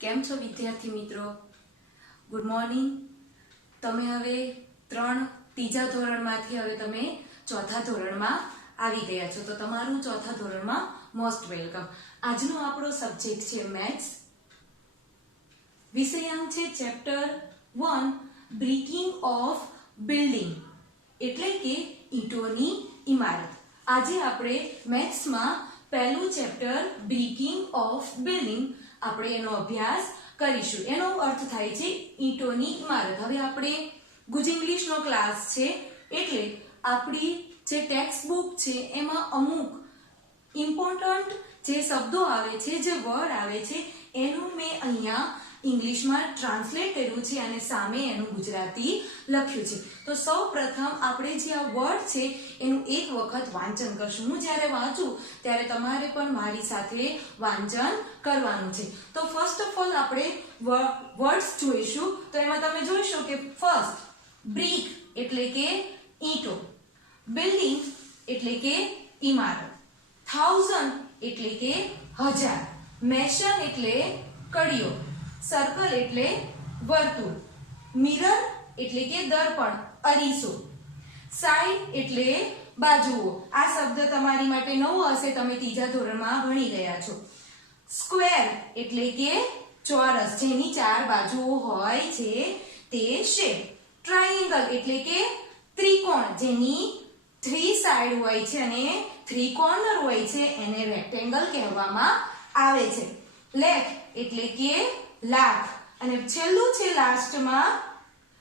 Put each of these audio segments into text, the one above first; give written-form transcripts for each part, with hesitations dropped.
કેમ છો વિદ્યાર્થી મિત્રો? Good morning. તમે હવે ત્રીજા ધોરણમાંથી હવે તમે ચોથા ધોરણમાં આવી ગયા છો, તો તમારું ચોથા ધોરણમાં મોસ્ટ વેલકમ. આજનો આપણો સબ્જેક્ટ છે મેથ્સ. વિષયાંક છે ચેપ્ટર 1 બ્રિકિંગ ઓફ બિલ્ડિંગ, એટલે કે ઈંટોની ઇમારત. આજે આપણે મેથ્સમાં પહેલું ચેપ્ટર બ્રિકિંગ ઓફ બિલ્ડિંગ આપણે એનો અભ્યાસ કરીશું. એનો અર્થ થાય છે ઈંટોની ઇમારત. હવે આપણે ગુજ ઇંગ્લિશનો ક્લાસ છે, એટલે આપણી જે ટેક્સ્ટ બુક છે એમાં અમુક ઇમ્પોર્ટન્ટ જે શબ્દો આવે છે, જે વર્ડ આવે છે, એનું મેં અહીંયા ઇંગ્લિશમાં ટ્રાન્સલેટ કર્યું છે અને સામે એનું ગુજરાતી લખ્યું છે. તો સૌ પ્રથમ આપણે જે આ વર્ડ છે એનું એક વખત વાંચન કરશું. હું જ્યારે વાંચું ત્યારે તમારે પણ મારી સાથે વાંચન કરવાનું છે. તો ફર્સ્ટ ઓફ ઓલ આપણે વર્ડ્સ જોઈશું. તો એમાં તમે જોઈશો કે ફર્સ્ટ બ્રિક એટલે કે ઈંટો, બિલ્ડિંગ એટલે કે ઇમારત, 1000 એટલે કે 1000, મેશન એટલે કડીઓ, સર્કલ એટલે વર્તુળ, મિરર એટલે કે દર્પણ, અરીસો, સાઈડ એટલે બાજુઓ. આ શબ્દ તમારી માટે નવો હશે, તમે ત્રીજા ધોરણમાં ભણી ગયા છો. સ્ક્વેર એટલે કે ચોરસ, જેની 4 બાજુઓ હોય છે તે શેપ. ટ્રાયેંગલ એટલે કે ત્રિકોણ, જેની 3 સાઈડ હોય છે અને 3 કોર્નર હોય છે, એને રેક્ટેંગલ કહેવામાં આવે છે. લેખ એટલે કે લાખ, અને છેલ્લું છે લાસ્ટમાં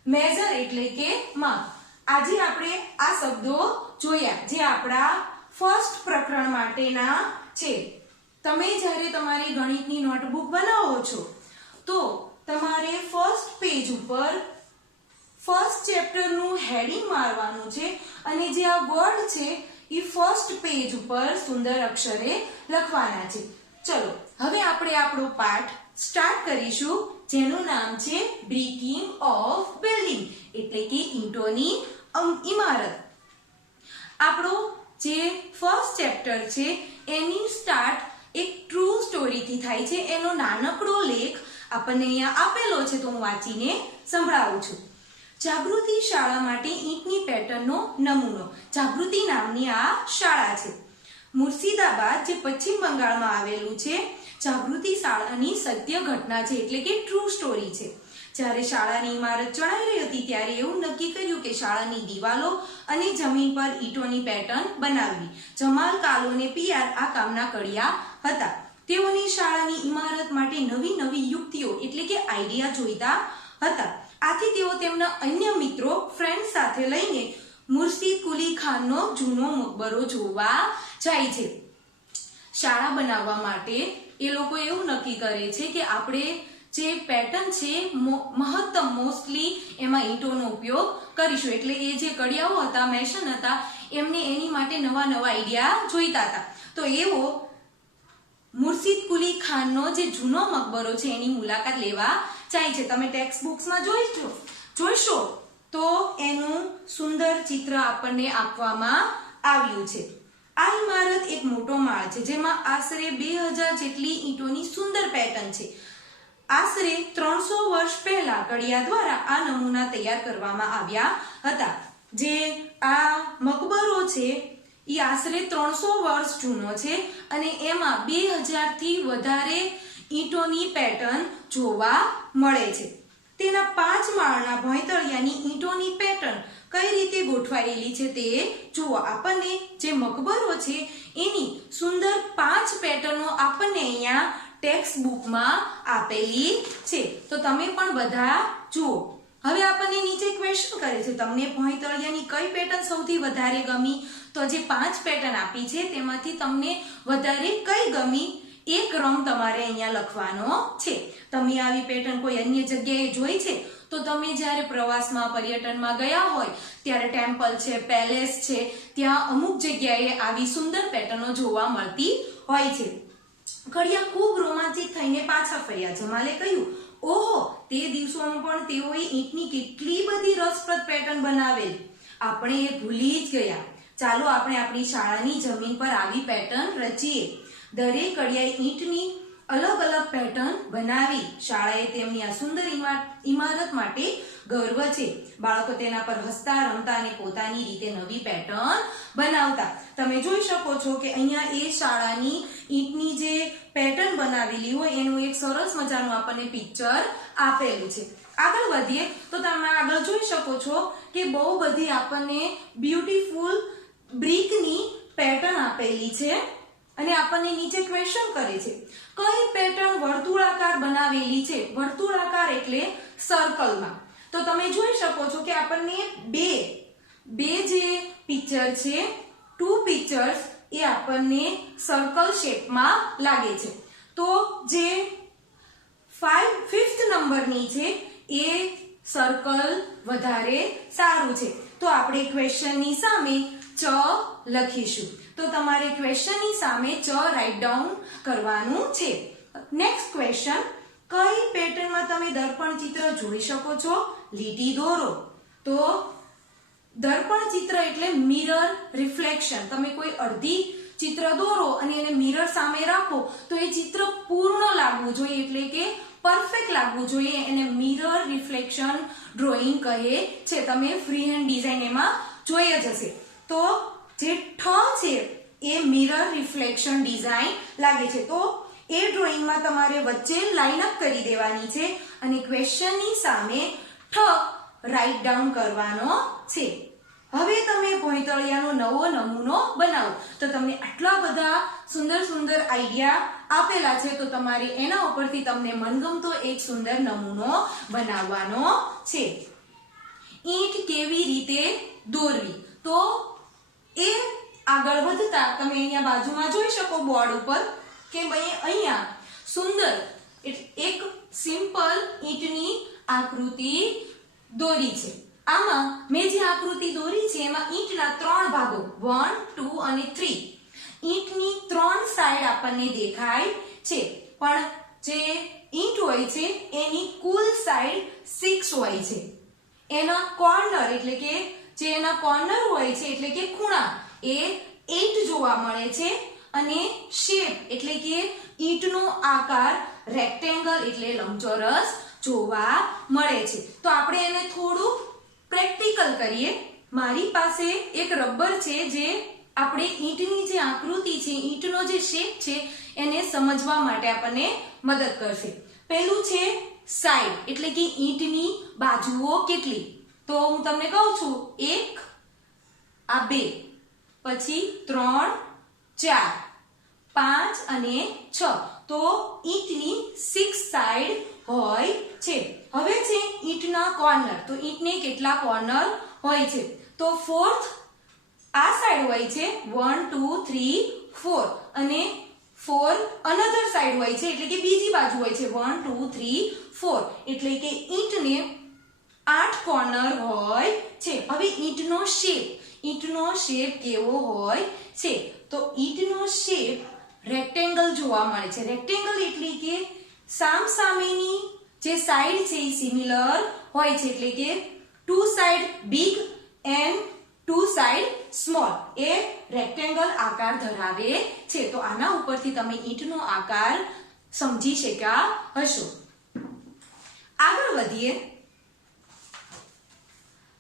મેઝર એટલે કે માપ. આજે આપણે આ શબ્દો જોયા જે આપણા ફર્સ્ટ પ્રકરણ માટેના છે. તમે જ્યારે તમારી ગણિતની નોટબુક બનાવો છો તો તમારે ફર્સ્ટ પેજ ઉપર ફર્સ્ટ ચેપ્ટરનું હેડિંગ મારવાનું છે અને જે આ વર્ડ છે એ ફર્સ્ટ પેજ ઉપર સુંદર અક્ષરે લખવાના છે. ચલો હવે આપણે આપણો પાઠ સ્ટાર્ટ કરીશું, જેનું નામ છે બ્રિકિંગ ઓફ બિલ્ડિંગ, એટલે કે ઈંટોની ઇમારત. આપણો જે ફર્સ્ટ ચેપ્ટર છે એની સ્ટાર્ટ એક ટ્રુ સ્ટોરીથી થાય છે. એનો નાનકડો લેખ આપણને અહીંયા આપેલો છે, તો હું વાંચીને સંભળાવું છું. જાગૃતિ શાળા માટે ઈંટની પેટર્નનો નમૂનો. જાગૃતિ નામની આ શાળા છે, મુર્શિદાબાદ, જે પશ્ચિમ બંગાળમાં આવેલું છે. જાગૃતિ શાળાની સત્ય ઘટના છે, એટલે કે ટ્રુ સ્ટોરી છે. જ્યારે શાળાની ઇમારત ચણાઈ રહી હતી ત્યારે એવું નક્કી કર્યું કે શાળાની દિવાલો અને જમીન પર ઈંટોની પેટર્ન બનાવવી. જમાલ, કાલો અને પિયાર આ કામના કડિયા હતા. તેઓની શાળાની ઇમારત માટે નવી નવી યુક્તિઓ એટલે કે આઈડિયા જોઈતા હતા. આથી તેઓ તેમના અન્ય મિત્રો ફ્રેન્ડ સાથે લઈને મુર્શિદ કુલી ખાનનો જૂનો મકબરો જોવા જાય છે. શાળા બનાવવા માટે એ લોકો એવું નક્કી કરે છે કે આપણે જે પેટર્ન છે મહત્તમ મોસ્ટલી એમાં ઈંટોનો ઉપયોગ કરીશું. એટલે એ જે કડિયાઓ હતા, મેશન હતા, એમને એની માટે નવા નવા આઈડિયા જોઈતા હતા. તો એવો મુર્શિદ કુલી ખાનનો જે જૂનો મકબરો છે એની મુલાકાત લેવા જાય છે. તમે ટેક્સ્ટ બુક્સમાં જોઈશો તો એનું સુંદર ચિત્ર આપણને આપવામાં આવ્યું છે. આ ઇમારત એક મોટો માળ છે, જેમાં આશરે 2000 જેટલી ઈંટોની સુંદર પેટર્ન છે. આશરે 300 વર્ષ પહેલા કડિયા દ્વારા આ નમૂના તૈયાર કરવામાં આવ્યા હતા. જે આ મકબરો છે એ આશરે 300 વર્ષ જૂનો છે અને એમાં 2000 થી વધારે ઈંટોની પેટર્ન જોવા મળે છે. તેના 5 માળના ભોંયતળિયાની ઈંટોની પેટર્ન કઈ રીતે ગોઠવાયેલી છે તે જુઓ. આપણને જે મકબરો છે એની સુંદર 5 પેટર્નો આપણને અહીંયા ટેક્સ્ટ બુકમાં આપેલી છે, તો તમે પણ બધા જુઓ. હવે આપણને નીચે ક્વેશ્ચન કરે છે, તમને ભોંયતળિયાની કઈ પેટર્ન સૌથી વધારે ગમી? તો જે 5 પેટર્ન આપી છે તેમાંથી તમને વધારે કઈ ગમી એ ક્રમ તમારે અહીંયા લખવાનો છે. તમે આવી પેટર્ન કોઈ અન્ય જગ્યાએ જોઈ છે તો તમે જ્યારે પ્રવાસમાં, પર્યટનમાં ગયા હોય ત્યારે ટેમ્પલ છે, પેલેસ છે, ત્યાં અમુક જગ્યાએ આવી સુંદર પેટર્નો જોવા મળતી હોય છે. કડિયા ખૂબ રોમાંચિત થઈને પાછા ફર્યા. જમાલે કહ્યું, ઓહો, તે દિવસોમાં પણ તેઓએ ઈંટની કેટલી બધી રસપ્રદ પેટર્ન બનાવેલી, આપણે એ ભૂલી જ ગયા. ચાલો આપણે આપણી શાળાની જમીન પર આવી પેટર્ન રચીએ. દરેક કડિયાએ ઈંટની અલગ અલગ પેટર્ન બનાવી શાળાએ તેમની આ સુંદર ઇમારત માટે ગર્વ છે. બાળકો તેના પર હસતા રમતા અને પોતાની રીતે નવી પેટર્ન બનાવતા. તમે જોઈ શકો છો કે અહીંયા એ શાળાની ઈંટની જે પેટર્ન બનાવેલી હોય એનું એક સરસ મજાનું આપણને પિક્ચર આપેલું છે. આગળ વધીએ તો તમે આગળ જોઈ શકો છો કે બહુ બધી આપણને બ્યુટીફુલ બ્રિકની પેટર્ન આપેલી છે અને આપણને નીચે ક્વેશ્ચન કરે છે કઈ પેટર્ન વર્તુળાકાર બનાવેલી છે. વર્તુળાકાર એટલે સર્કલમાં. તો તમે જોઈ શકો છો કે આપણને બે જે પિક્ચર છે, 2 પિક્ચર્સ એ આપણને સર્કલ શેપમાં લાગે છે. તો જે 5th નંબરની છે એ સર્કલ વધારે સારું છે. તો આપણે ક્વેશ્ચનની સામે ચ લખીશું. તો તમારે ક્વેશ્ચનની સામે ચ રાઇટ ડાઉન કરવાનું છે. નેક્સ્ટ ક્વેશ્ચન, કઈ પેટર્નમાં તમે દર્પણ ચિત્ર જોઈ શકો છો? લીટી દોરો. તો દર્પણ ચિત્ર એટલે મિરર રિફ્લેક્શન. તમે કોઈ અડધી ચિત્ર દોરો અને એને મિરર સામે રાખો તો એ ચિત્ર પૂર્ણ લાગવું જોઈએ, એટલે કે પરફેક્ટ લાગવું જોઈએ. એને મિરર રિફ્લેક્શન ડ્રોઈંગ કહે છે. તમે ફ્રી હેન્ડ ડિઝાઇન એમાં જોઈ જ હશે. તો જે ઠ છે એ મિરર રિફ્લેક્શન ડિઝાઇન લાગે છે. તો એ ડ્રોઈંગમાં તમારે વચ્ચે લાઈન અપ કરી દેવાની છે અને ક્વેશ્ચનની સામે ઠ રાઇટ ડાઉન કરવાનો છે. હવે તમે ભોંયતળિયાનો નવો નમૂનો બનાવો. તો તમને આટલા બધા સુંદર સુંદર આઈડિયા આપેલા છે, તો તમારે એના ઉપરથી તમને મનગમતો એક સુંદર નમૂનો બનાવવાનો છે. ઈંટ કેવી રીતે દોરવી? તો એ આગળ વધતા તમે અહીંયા બાજુમાં જોઈ શકો બોર્ડ ઉપર કે ભાઈ અહીંયા સુંદર એક સિમ્પલ ઈંટની આકૃતિ દોરી છે. આમાં મેં જે આકૃતિ દોરી છે એમાં ઈંટના 3 ભાગો 1, 2 અને 3 ઈંટની 3 સાઈડ આપણને દેખાય છે, પણ જે ઈંટ હોય છે એની કુલ સાઈડ 6 હોય છે. એના કોર્નર એટલે કે જે એના કોર્નર હોય છે એટલે કે ખૂણા એ 8 જોવા મળે છે અને શેપ એટલે કે ઈંટનો આકાર રેક્ટેંગલ એટલે લંબચોરસ જોવા મળે છે. તો આપણે એને થોડું પ્રેક્ટિકલ કરીએ. મારી પાસે એક રબર છે જે આપણે ઈંટની જે આકૃતિ છે, ઈંટનો જે શેપ છે એને સમજવા માટે આપણને મદદ કરશે. પહેલું છે સાઈડ એટલે કે ઈંટની બાજુઓ કેટલી. તો હું તમને કહું છું 1, આ 2, પછી 3, 4, 5 અને 6. તો ઈંટની 6 સાઈડ હોય છે. હવે છે ઈંટના કોર્નર. તો ઈંટને કેટલા કોર્નર હોય છે? તો 4th આ સાઈડ હોય છે 1, 2, 3, 4 અને 4 અનધર સાઈડ હોય છે એટલે કે બીજી બાજુ હોય છે 1, 2, 3, 4 એટલે કે ઈંટને 8 કોર્નર હોય છે. હવે ઈંટનો શેપ કેવો હોય છે? તો ઈંટનો શેપ રેક્ટેંગલ જોવા મળે છે. રેક્ટેંગલ એટલે કે સામસામેની જે સાઈડ છે એ સિમિલર હોય છે, એટલે કે 2 side big and 2 side small A rectangle આકાર ધરાવે છે. તો આના ઉપરથી તમે ઈંટનો આકાર સમજી શક્યા હશો. આગળ વધીએ.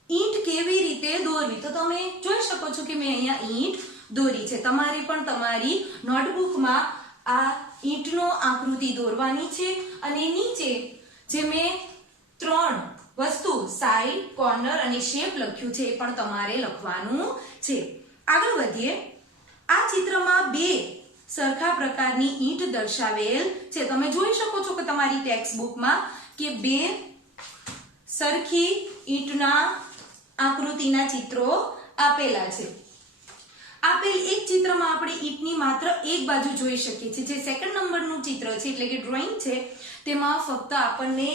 ઈંટ કેવી રીતે દોરવી? તો તમે જોઈ શકો છો કે મેં અહીંયા ઈંટ દોરી છે. તમારે પણ તમારી નોટબુકમાં આ ઈંટનો આકૃતિ દોરવાની છે અને નીચે જે મેં 3 વસ્તુ સાઈડ, કોર્નર અને શેપ લખ્યું છે એ પણ તમારે લખવાનું છે. આગળ વધીએ. આ ચિત્રમાં 2 સરખા પ્રકારની ઈંટ દર્શાવેલ છે. તમે જોઈ શકો છો કે તમારી ટેક્સ્ટ બુકમાં કે 2 સરખી ઈંટના આકૃતિના ચિત્રો આપેલા છે. આપેલ એક ચિત્રમાં આપણે ઈંટની માત્ર એક બાજુ જોઈ શકીએ છીએ. જે સેકન્ડ નંબરનું ચિત્ર છે એટલે કે ડ્રોઈંગ છે તેમાં ફક્ત આપણને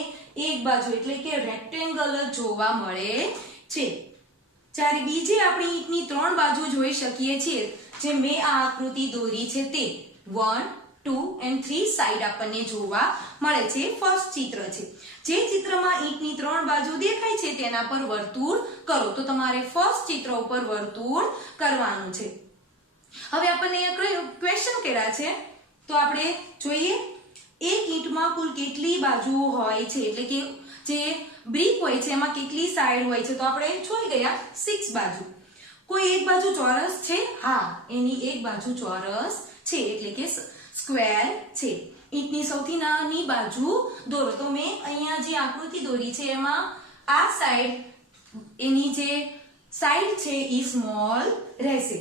એક બાજુ એટલે કે રેક્ટેંગલ જોવા મળે છે. જ્યારે બીજે આપણે ઈંટની 3 બાજુ જોઈ શકીએ છીએ. જે મેં આ આકૃતિ દોરી છે તે 1, 2 and 3 સાઈડ આપણને જોવા મળે છે. ફર્સ્ટ ચિત્ર છે. જે ચિત્રમાં ઈંટની 3 બાજુ દેખાય છે તેના પર વર્તુળ કરો. તો તમારે ફર્સ્ટ ચિત્ર ઉપર વર્તુળ કરવાનું છે. હવે આપણને ક્વેશ્ચન કર્યા છે તો આપણે જોઈએ ઈંટમાં કુલ કેટલી બાજુઓ હોય છે, એટલે કે જે બ્રિક હોય છે એમાં કેટલી સાઈડ હોય છે, તો આપણે જોઈ ગયા 6 બાજુ. કોઈ એક બાજુ ચોરસ છે? હા, એની એક બાજુ ચોરસ છે, એટલે કે સ્ક્વેર છે. ઈંટની સૌથી નાની બાજુ દોરો. તો મેં અહીંયા જે આકૃતિ દોરી છે એમાં આ સાઈડ, એની જે સાઈડ છે એ સ્મોલ રહેશે.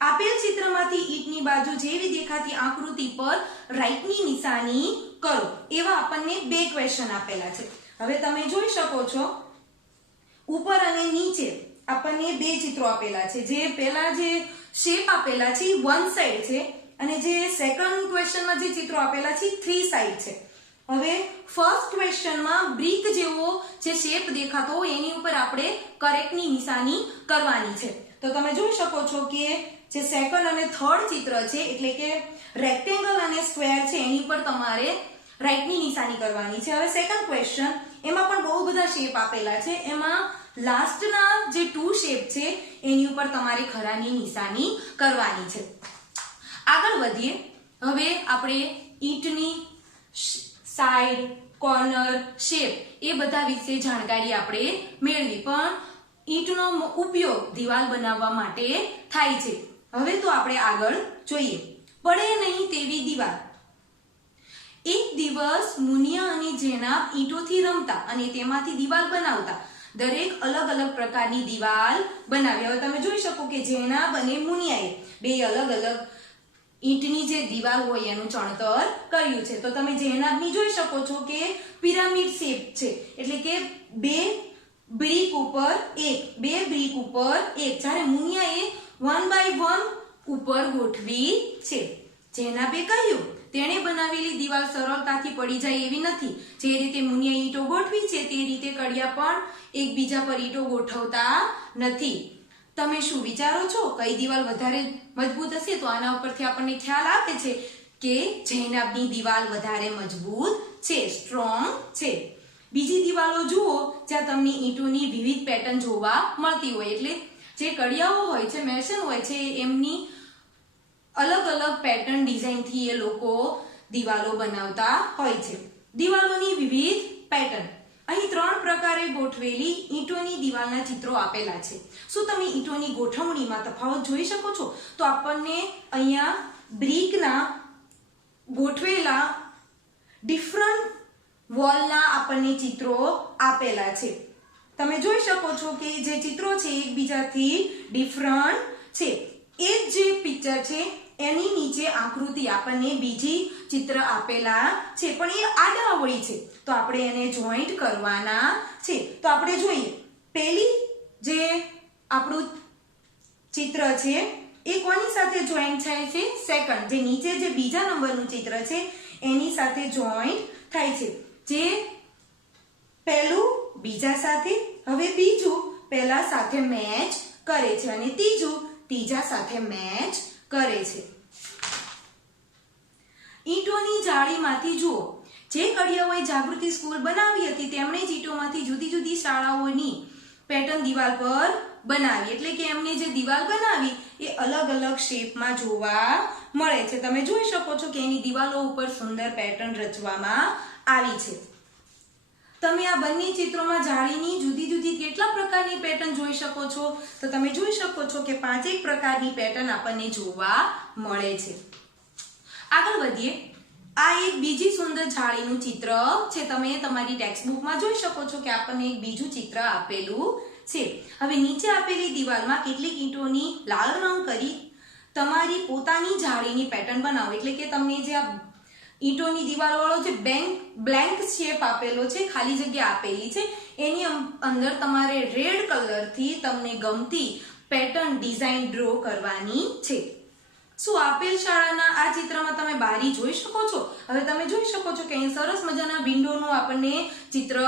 આપેલ ચિત્રમાંથી ઈંટની બાજુ જેવી દેખાતી આકૃતિ પર રાઈટની નિશાની કરો. એવા આપણને 2 ક્વેશ્ચન આપેલા છે. હવે તમે જોઈ શકો છો ઉપર અને નીચે આપણને 2 ચિત્રો આપેલા છે. જે પહેલા જે શેપ આપેલા છે વન સાઈડ છે અને જે સેકન્ડ ક્વેશ્ચનમાં જે ચિત્રો આપેલા છે 3 સાઈડ છે. હવે ફર્સ્ટ ક્વેશ્ચનમાં બ્રિક જેવો જે શેપ દેખાતો હોય એની ઉપર આપણે કરેક્ટની નિશાની કરવાની છે. તો તમે જોઈ શકો છો કે જે સેકન્ડ અને થર્ડ ચિત્ર છે, એટલે કે રેક્ટેંગલ અને સ્ક્વેર છે, એની પર તમારે રાઈટની નિશાની કરવાની છે. હવે સેકન્ડ ક્વેશ્ચન, એમાં પણ બહુ બધા શેપ આપેલા છે. એમાં લાસ્ટના જે 2 શેપ છે એની ઉપર તમારે ખરાની નિશાની કરવાની છે. આગળ વધીએ. હવે આપણે ઈંટની સાઈડ, કોર્નર, શેપ એ બધા વિશે જાણકારી આપણે મેળવી, પણ ઈંટનો ઉપયોગ દિવાલ બનાવવા માટે થાય છે. હવે તો આપણે આગળ જોઈએ. પડે નહીં તેવી દિવાલ. એક દિવસ મુનિયા અને જેનાબ ઈંટોથી રમતા અને તેમાંથી દિવાલ બનાવતા. દરેક અલગ અલગ પ્રકારની દિવાલ બનાવી. હવે તમે જોઈ શકો કે જેનાબ અને મુનિયાએ 2 અલગ અલગ ઈંટની જે દિવાલ હોય એનું ચણતર કર્યું છે. તો તમે જેનાબની જોઈ શકો છો કે પિરામિડ શેપ છે, એટલે કે 2 બ્રિક ઉપર 1, જ્યારે મુનિયાએ 1 બાય 1 ઉપર ગોઠવી છે. જેનાબે કહ્યું તેણે બનાવેલી દિવાલ સરળતાથી પડી જાય એવી નથી. જે રીતે મુનિયાએ ઈંટો ગોઠવી છે તે રીતે કડિયા પણ એકબીજા પર ઈંટો ગોઠવતા નથી. તમે શું વિચારો છો કઈ દિવાલ વધારે મજબૂત હશે? તો આના ઉપરથી આપણને ખ્યાલ આવે છે કે જેનાબની દિવાલ વધારે મજબૂત છે, સ્ટ્રોંગ છે. બીજી દિવાલો જુઓ જ્યાં તમને ઈંટોની વિવિધ પેટર્ન જોવા મળતી હોય, એટલે જે કડિયાઓ હોય છે, મેશન હોય છે, એમની અલગ અલગ પેટર્ન ડિઝાઇનથી એ લોકો દિવાલો બનાવતા હોય છે. દિવાલોની વિવિધ પેટર્ન. અહીં 3 પ્રકારે ગોઠવેલી ઈંટોની દિવાલના ચિત્રો આપેલા છે. શું તમે ઈંટોની ગોઠવણીમાં તફાવત જોઈ શકો છો? તો આપણને અહીંયા બ્રિકના ગોઠવેલા ડિફરન્ટ વોલના આપણને ચિત્રો આપેલા છે. તમે જોઈ શકો છો કે જે ચિત્રો છે એકબીજાથી ડિફરન્ટ છે. એ જે પિક્ચર છે એની નીચે આકૃતિ આપણને બીજી ચિત્ર આપેલા છે, પણ એ આડાઅવળી છે, તો આપણે એને જોઈન્ટ કરવાના છે. તો આપણે જોઈએ. પહેલી જે આપણું ચિત્ર છે એ કોની સાથે જોઈન્ટ થાય છે? સેકન્ડ. જે નીચે જે બીજા નંબરનું ચિત્ર છે એની સાથે જોઈન્ટ થાય છે. જે પહેલું બીજા સાથે, હવે બીજું પહેલા સાથે મેચ કરે છે અને ત્રીજું ત્રીજા સાથે મેચ કરે છે. ઈંટોની જાળીમાંથી જુઓ. જે કડિયાઓએ જાગૃતિ સ્કૂલ બનાવી હતી તેમણે જ ઈંટોમાંથી જુદી જુદી શાળાઓની પેટર્ન દિવાલ પર બનાવી, એટલે કે એમને જે દિવાલ બનાવી એ અલગ અલગ શેપમાં જોવા મળે છે. તમે જોઈ શકો છો કે એની દિવાલો ઉપર સુંદર પેટર્ન રચવામાં આવી છે. તમે આ બંને ચિત્રોમાં જાળીની જુદી જુદી કેટલા પ્રકારની પેટર્ન જોઈ શકો છો? તો તમે જોઈ શકો છો કે 5 પ્રકારની પેટર્ન આપણને જોવા મળે છે. આગળ વધીએ. આ એક બીજી સુંદર જાળીનું ચિત્ર છે. તમે તમારી ટેક્સ્ટ બુકમાં જોઈ શકો છો કે આપણને એક બીજું ચિત્ર આપેલું છે. હવે નીચે આપેલી દિવાલમાં કેટલીક ઈંટોની લાલ રંગ કરી તમારી પોતાની જાળીની પેટર્ન બનાવો, એટલે કે તમને જે આ ઈંટોની દિવાલ વાળો જે બ્લેન્ક શેપ આપેલો છે, ખાલી જગ્યા આપેલી છે, એની અંદર તમારે રેડ કલરથી તમને ગમતી પેટર્ન ડિઝાઇન ડ્રો કરવાની છે. શું આપેલ શાળાના આ ચિત્રમાં તમે બારી જોઈ શકો છો? હવે તમે જોઈ શકો છો કે અહીં સરસ મજાના વિન્ડોનું આપણને ચિત્ર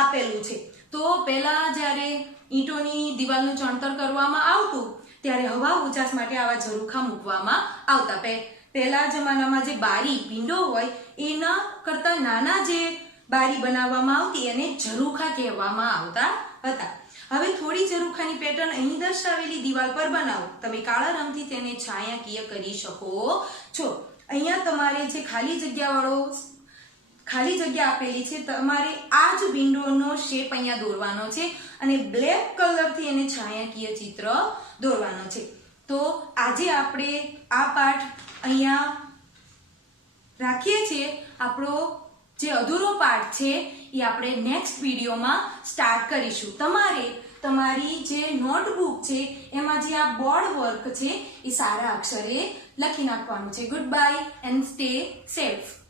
આપેલું છે. તો પહેલા જ્યારે ઈંટોની દિવાલનું ચણતર કરવામાં આવતું ત્યારે હવા ઉજાસ માટે આવા ઝરૂખા મૂકવામાં આવતા. પહેલા જમાનામાં જે બારી વિન્ડો હોય એના કરતા નાના જે બારી બનાવવામાં આવતી એને ઝરૂખા કહેવામાં આવતા હતા. હવે થોડી ઝરૂખાની પેટર્ન અહીં દર્શાવેલી દિવાલ પર બનાવો. તમે કાળા રંગથી તેને છાયાકીય કરી શકો છો. અહીંયા તમારે જે ખાલી જગ્યા વાળો ખાલી જગ્યા આપેલી છે, તમારે આ જ વિન્ડોનો શેપ અહીંયા દોરવાનો છે અને બ્લેક કલરથી એને છાયાકીય ચિત્ર દોરવાનો છે. તો આજે આપણે આ પાઠ અહીંયા રાખીએ છીએ. આપણો જે અધૂરો પાઠ છે એ આપણે નેક્સ્ટ વિડીયોમાં સ્ટાર્ટ કરીશું. તમારે તમારી જે નોટબુક છે એમાં જે આ બોર્ડ વર્ક છે એ સારા અક્ષરે લખી નાખવાનું છે. Good bye and stay safe.